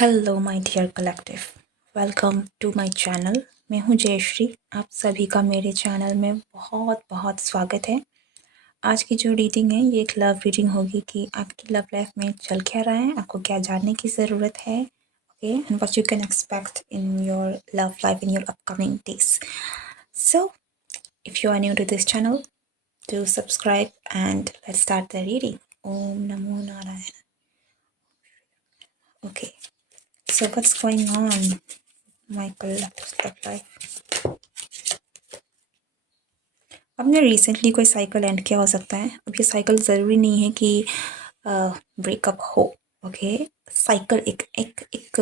Hello my dear collective, welcome to my channel. मैं हूं जयश्री। आप सभी का मेरे चैनल में बहुत बहुत स्वागत है। आज की जो रीडिंग है ये एक लव रीडिंग होगी कि आपकी लव लाइफ में चल क्या रहा है, आपको क्या जानने की ज़रूरत है, okay, and what you can expect in your love life in your upcoming days. So if you are new to this channel, do subscribe and let's start the reading. Om नमो Narayan. Okay, so what's going on, Michael love life? आपने recently कोई cycle end किया हो सकता है। अब ये cycle ज़रूरी नहीं है कि ब्रेकअप हो, ओके। साइकिल एक एक एक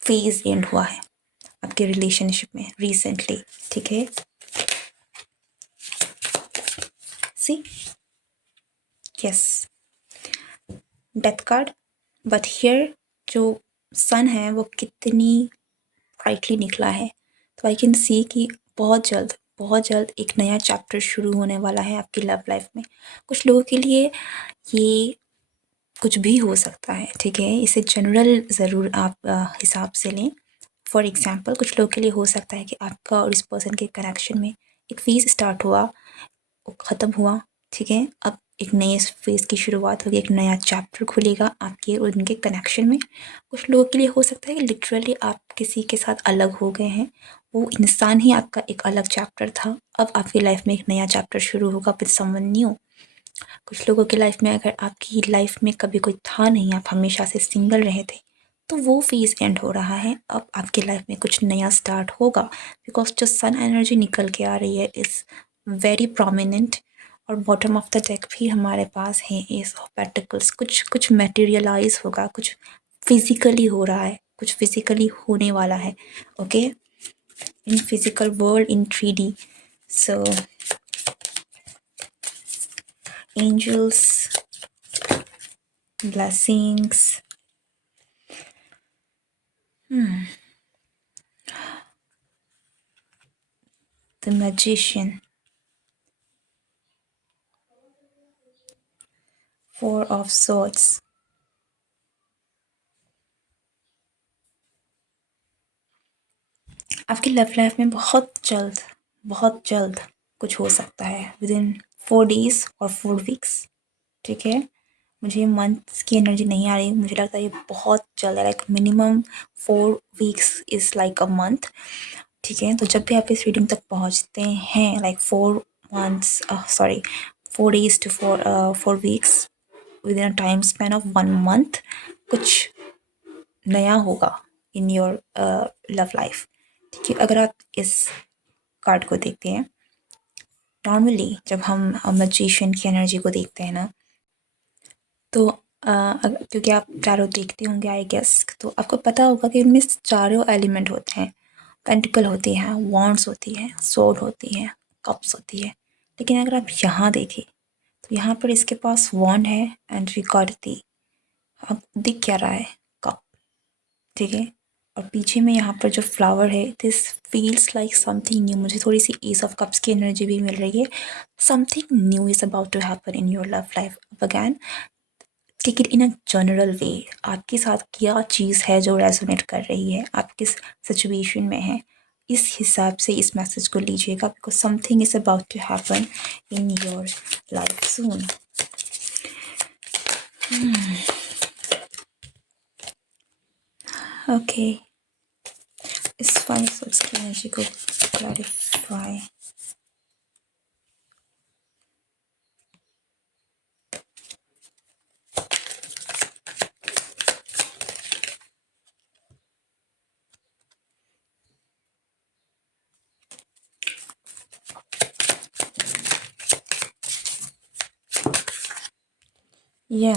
फेज एंड हुआ है आपके रिलेशनशिप में रिसेंटली, ठीक है। See, yes, death card, but here जो सन है वो कितनी ब्राइटली निकला है, तो आई कैन सी कि बहुत जल्द एक नया चैप्टर शुरू होने वाला है आपकी लव लाइफ में। कुछ लोगों के लिए ये कुछ भी हो सकता है, ठीक है। इसे जनरल ज़रूर आप हिसाब से लें। फॉर एग्जांपल, कुछ लोगों के लिए हो सकता है कि आपका और इस पर्सन के कनेक्शन में एक फेज़ स्टार्ट हुआ, वो ख़त्म हुआ, ठीक है। अब एक नए फेज़ की शुरुआत होगी, एक नया चैप्टर खुलेगा आपके और उनके कनेक्शन में। कुछ लोगों के लिए हो सकता है कि लिटरली आप किसी के साथ अलग हो गए हैं, वो इंसान ही आपका एक अलग चैप्टर था, अब आपकी लाइफ में एक नया चैप्टर शुरू होगा विद समवन न्यू। कुछ लोगों की लाइफ में अगर आपकी लाइफ में कभी कोई था नहीं, आप हमेशा से सिंगल रहे थे, तो वो फेज़ एंड हो रहा है। अब आपकी लाइफ में कुछ नया स्टार्ट होगा, बिकॉज जो सन एनर्जी निकल के आ रही है इज़ वेरी प्रोमिनेंट। और बॉटम ऑफ द डेक भी हमारे पास है एस ऑफ पेंटिकल्स। कुछ कुछ मटेरियलाइज होगा, कुछ फिजिकली हो रहा है, कुछ फिजिकली होने वाला है, okay, in physical world, in 3D। So angels, blessings, the magician, 4 of swords, आपकी लव लाइफ में बहुत जल्द कुछ हो सकता है विद इन 4 डेज और 4 वीक्स, ठीक है। मुझे मंथ्स की एनर्जी नहीं आ रही, मुझे लगता है ये बहुत जल्द है, like minimum 4 weeks is like a month, ठीक है। तो जब भी आप इस रीडिंग तक पहुंचते हैं, like 4 months, sorry 4 days to 4 weeks, within a time span of 1 month, कुछ नया होगा इन योर लव लाइफ, ठीक है। अगर आप इस कार्ड को देखते हैं, नॉर्मली जब हम मैजिशियन की एनर्जी को देखते हैं ना, तो क्योंकि आप चारों देखते होंगे आई गेस, तो आपको पता होगा कि उनमें चारों एलिमेंट होते हैं। पेंटिकल होती हैं, वॉन्ड्स होती हैं, सोड होती हैं, कप्स होती है। लेकिन अगर आप यहाँ देखें तो यहाँ पर इसके पास वॉन्ड है एंड रिकॉर्डिटी। अब दिख क्या रहा है? कप, ठीक है। और पीछे में यहाँ पर जो फ्लावर है, this feels like something new. मुझे थोड़ी सी एस ऑफ कप्स की एनर्जी भी मिल रही है। Something new is about to happen in your love life. अब again take it in a general way. आपके साथ क्या चीज़ है जो रेजोनेट कर रही है, आप किस सिचुएशन में है, इस हिसाब से इस मैसेज को लीजिएगा, because something is about to happen in your life soon. Okay, इस फाइव सोर्स की एनर्जी को क्लैरिफाई। या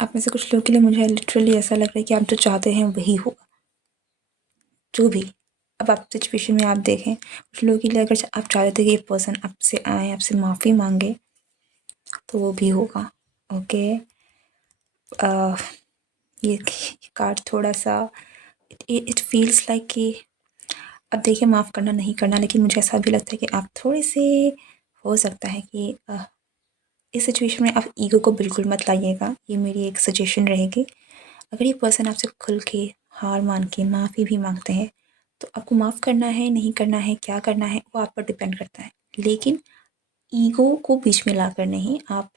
आप में से कुछ लोगों के लिए मुझे लिटरली ऐसा लग रहा है कि आप जो चाहते हैं वही होगा, जो भी। अब आप सिचुएशन में आप देखें, कुछ लोगों के लिए अगर आप चाहते थे कि ये पर्सन आपसे आए, आपसे माफ़ी मांगे, तो वो भी होगा, ओके। ये कार्ड थोड़ा सा इट फील्स लाइक कि अब देखिए, माफ़ करना नहीं करना, लेकिन मुझे ऐसा भी लगता है कि आप थोड़े से, हो सकता है कि इस सिचुएशन में आप ईगो को बिल्कुल मत लाइएगा, ये मेरी एक सजेशन रहेगी। अगर ये पर्सन आपसे खुल के हार मान के माफ़ी भी मांगते हैं तो आपको माफ़ करना है, नहीं करना है, क्या करना है, वो आप पर डिपेंड करता है। लेकिन ईगो को बीच में लाकर नहीं, आप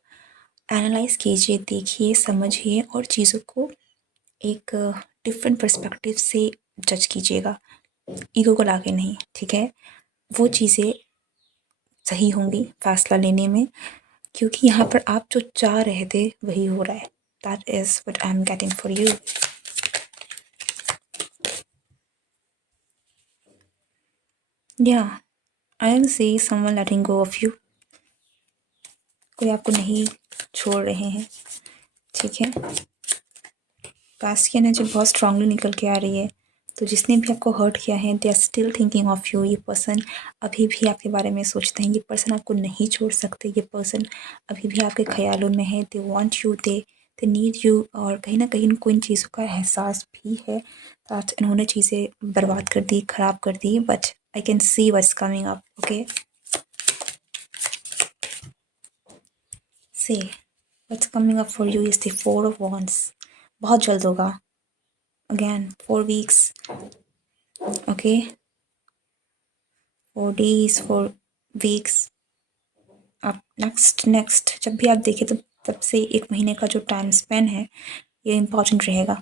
एनालाइज़ कीजिए, देखिए, समझिए और चीज़ों को एक डिफरेंट पर्सपेक्टिव से जज कीजिएगा, ईगो को लाके नहीं, ठीक है? वो चीज़ें सही होंगी फ़ैसला लेने में, क्योंकि यहाँ पर आप जो चाह रहे थे वही हो रहा है। That is what I am getting for you. या I can see someone letting go of you. कोई आपको नहीं छोड़ रहे हैं, ठीक है? पास्ट की एनर्जी बहुत स्ट्रांगली निकल के आ रही है। तो जिसने भी आपको हर्ट किया है they are still thinking of you. ये पर्सन अभी भी आपके बारे में सोचते हैं, ये पर्सन आपको नहीं छोड़ सकते, ये पर्सन अभी भी आपके ख़यालों में है। They want you, they need you. और कहीं ना कहीं इनको इन चीज़ों का एहसास भी है दैट इन्होंने चीज़ें बर्बाद कर दी, ख़राब कर दी, but I can see what's coming up. Okay, see what's coming up for you is the 4 of Wands। बहुत जल्द होगा। Again 4 weeks। Okay, 4 days, 4 weeks। आप नेक्स्ट जब भी आप देखें तो तब से 1 महीने का जो टाइम स्पेन है ये इम्पॉर्टेंट रहेगा,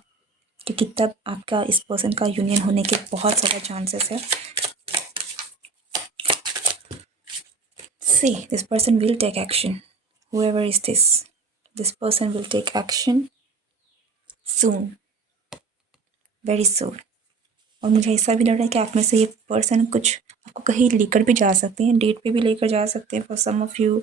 क्योंकि तब आपका इस पर्सन का यूनियन होने के बहुत ज़्यादा चांसेस है। See this person will take action, whoever is this person will take action soon, very soon। और मुझे ऐसा भी लग रहा है कि आप में से ये पर्सन कुछ आपको कहीं लेकर भी जा सकते हैं, डेट पे भी लेकर जा सकते हैं for some of you.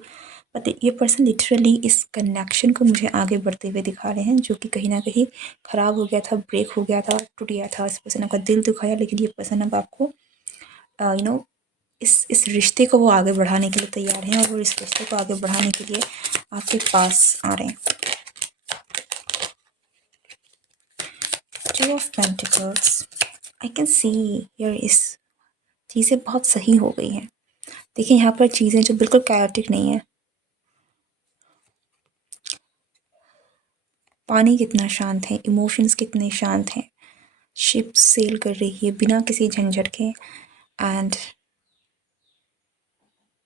But ये पर्सन लिटरली इस कनेक्शन को मुझे आगे बढ़ते हुए दिखा रहे हैं, जो कि कहीं ना कहीं ख़राब हो गया था, ब्रेक हो गया था, टूट गया था। इस पर्सन ने आपका दिल दुखाया, लेकिन ये पर्सन अब आपको यू नो इस रिश्ते को वो आगे बढ़ाने के लिए तैयार हैं, और वो इस रिश्ते को आगे बढ़ाने के लिए आपके पास आ रहे हैं। 2 of Pentacles। I can see here इस चीज़ें बहुत सही हो गई हैं। देखिए यहाँ पर चीज़ें जो बिल्कुल कैओटिक नहीं है। पानी कितना शांत है, इमोशंस कितने शांत हैं, शिप सेल कर रही है बिना किसी झंझट के। And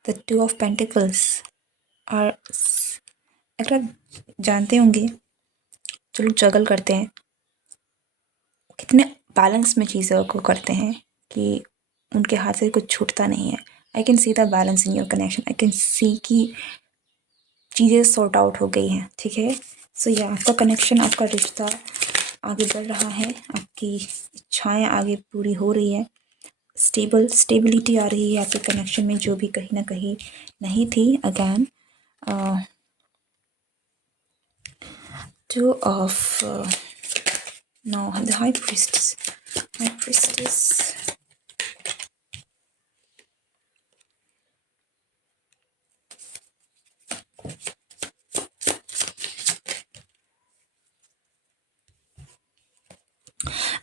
the 2 of Pentacles are, अगर आप जानते होंगे जो लोग जगल करते हैं कितने बैलेंस में चीज़ों को करते हैं कि उनके हाथ से कुछ छूटता नहीं है। आई can see the balance in your connection. I can सी कि चीज़ें सॉर्ट आउट हो गई हैं, ठीक है? सो ये आपका कनेक्शन, आपका रिश्ता आगे बढ़ रहा है, आपकी इच्छाएं आगे पूरी हो रही है, स्टेबिलिटी आ रही है आपके कनेक्शन में, जो भी कहीं ना कहीं नहीं थी। Again 2 of no, the High Priestess।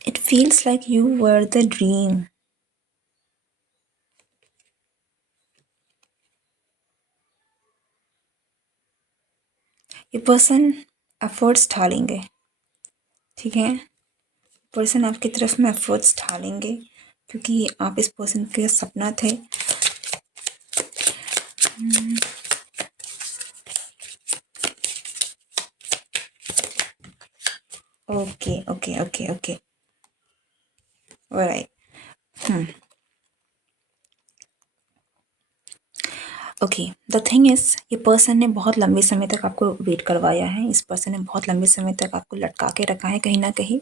It feels like you were the dream। ये पर्सन एफर्ट्स डालेंगे, ठीक है? पर्सन आपकी तरफ में एफर्ट्स डालेंगे क्योंकि आप इस पर्सन के सपना थे। Okay okay okay okay, alright. Okay, the thing is ये पर्सन ने बहुत लंबे समय तक आपको वेट करवाया है। इस पर्सन ने बहुत लंबे समय तक आपको लटका के रखा है कहीं ना कहीं।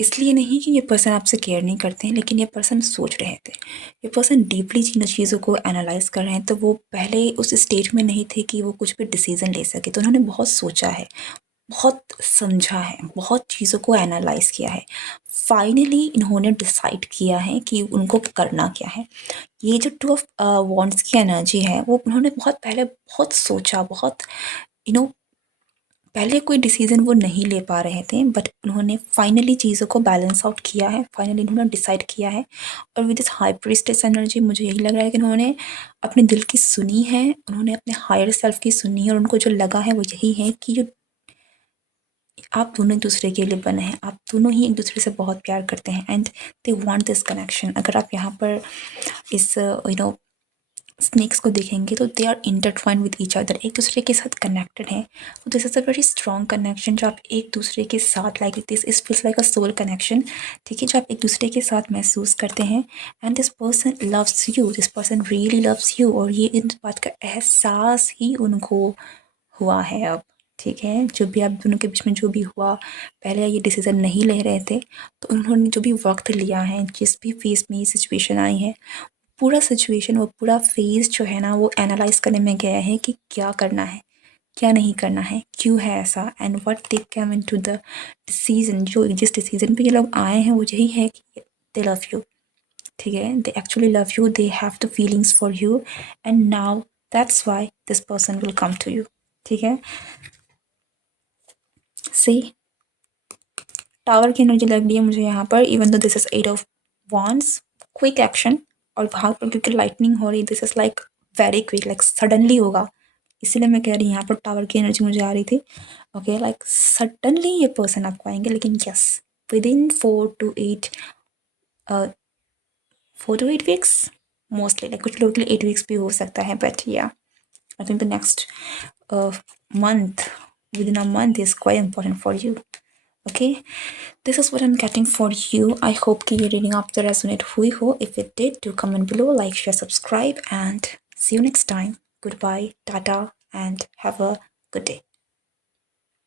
इसलिए नहीं कि ये पर्सन आपसे केयर नहीं करते हैं, लेकिन ये पर्सन सोच रहे थे, ये पर्सन डीपली जिन चीज़ों को एनालाइज कर रहे हैं। तो वो पहले उस स्टेज में नहीं थे कि वो कुछ भी डिसीज़न ले सके, तो उन्होंने बहुत सोचा है, बहुत समझा है, बहुत चीज़ों को एनालाइज किया है। फाइनली इन्होंने डिसाइड किया है कि उनको करना क्या है। ये जो 2 of Wands की एनर्जी है वो उन्होंने बहुत पहले बहुत सोचा, बहुत यू नो पहले कोई डिसीजन वो नहीं ले पा रहे थे, बट उन्होंने फाइनली चीज़ों को बैलेंस आउट किया है, फाइनली उन्होंने डिसाइड किया है। और with this high priestess energy मुझे यही लग रहा है कि उन्होंने अपने दिल की सुनी है, उन्होंने अपने हायर सेल्फ की सुनी है, और उनको जो लगा है वो यही है कि जो आप दोनों एक दूसरे के लिए बने हैं, आप दोनों ही एक दूसरे से बहुत प्यार करते हैं and they want this connection. अगर आप यहाँ पर इस स्नेक्स को देखेंगे तो they are intertwine with each other, एक दूसरे के साथ कनेक्टेड हैं। तो this is a very strong connection जो आप एक दूसरे के साथ like this is feels like a soul connection, ठीक है, जो आप एक दूसरे के साथ महसूस करते हैं। And this person loves you, this person really loves you, और ये इन बात का एहसास ही उनको हुआ है अब, ठीक है। जो भी आप दोनों के बीच में जो भी हुआ, पहले ये डिसीज़न नहीं ले रहे थे, तो उन्होंने जो भी वक्त लिया है, जिस भी फेज़ में ये सिचुएशन आई है, पूरा सिचुएशन, वो पूरा फेज़ जो है ना, वो एनालाइज़ करने में गया है कि क्या करना है, क्या नहीं करना है, क्यों है ऐसा, and what they come into the decision. जो जिस डिसीज़न पे ये लोग आए हैं वो यही है कि दे लव यू, ठीक है, they actually love you, they have the feelings for you, and now that's why this person will come to you, ठीक है। सी टावर की एनर्जी लग रही है मुझे यहाँ पर, even though this is 8 of Wands, quick action. और वहाँ पर क्योंकि लाइटनिंग हो रही, this is like very quick, like suddenly होगा, इसीलिए मैं कह रही हूँ यहाँ पर टावर की एनर्जी मुझे आ रही थी। ओके, लाइक सडनली ये पर्सन आपको आएंगे, लेकिन yes with in 4 to 8 weeks mostly, like कुछ लोगों के लिए 8 वीक्स भी हो सकता है, बट या I think the next month, within a month is quite important for you. Okay, this is what I'm getting for you. I hope कि ये reading आपसे resonate हुई हो. If it did, do comment below, like, share, subscribe, and see you next time. Goodbye, tata, and have a good day.